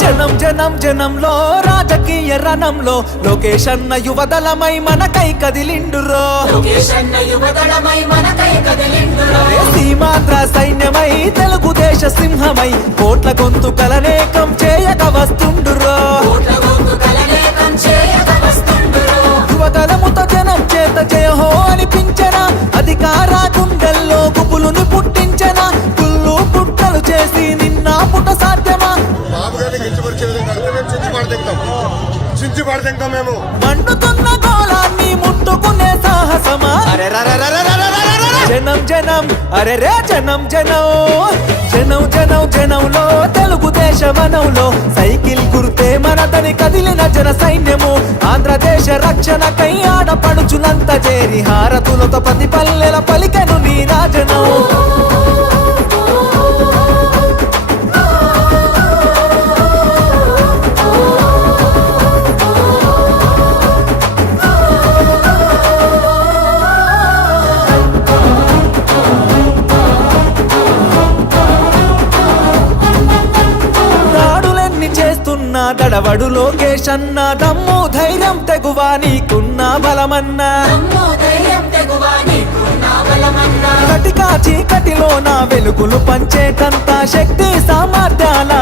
జనం జనం జనంలో రాజకీయ రణంలో లోకేష్ అన్న యువదళమై మనకై కదిలిండురో సీమాంధ్ర సైన్యమై తెలుగుదేశ సింహమై కోట్ల గొంతుకలనేకం చేయక వస్తుండురో యువదళముతో జనం చేత జయహో అనిపించన అధికార గుండెల్లో గుబులుని పుట్టించన పుల్లు పుట్టలు చేసి నిన్న పుట సాధ్యమా మండుతున్న గోళాన్ని ముట్టుకునే సాహసమా జనం జనం అరే రే జనం జనం జనం జనం జనంలో తెలుగుదేశ వనంలో సైకిల్ గుర్తే మనదని కదిలిన జన సైన్యము ఆంధ్రదేశ రక్షణకై ఆడపడుచులంత చేరి హారతులతో ప్రతి పల్లెల పలికెను నీ రాజనం దడవడు లోకేష్ అన్న దమ్ము ధైర్యం తెగువా నీకున్న బలమన్నా కటికా చీకటిలో నా వెలుగులు పంచేటంత శక్తి సామర్థ్యాల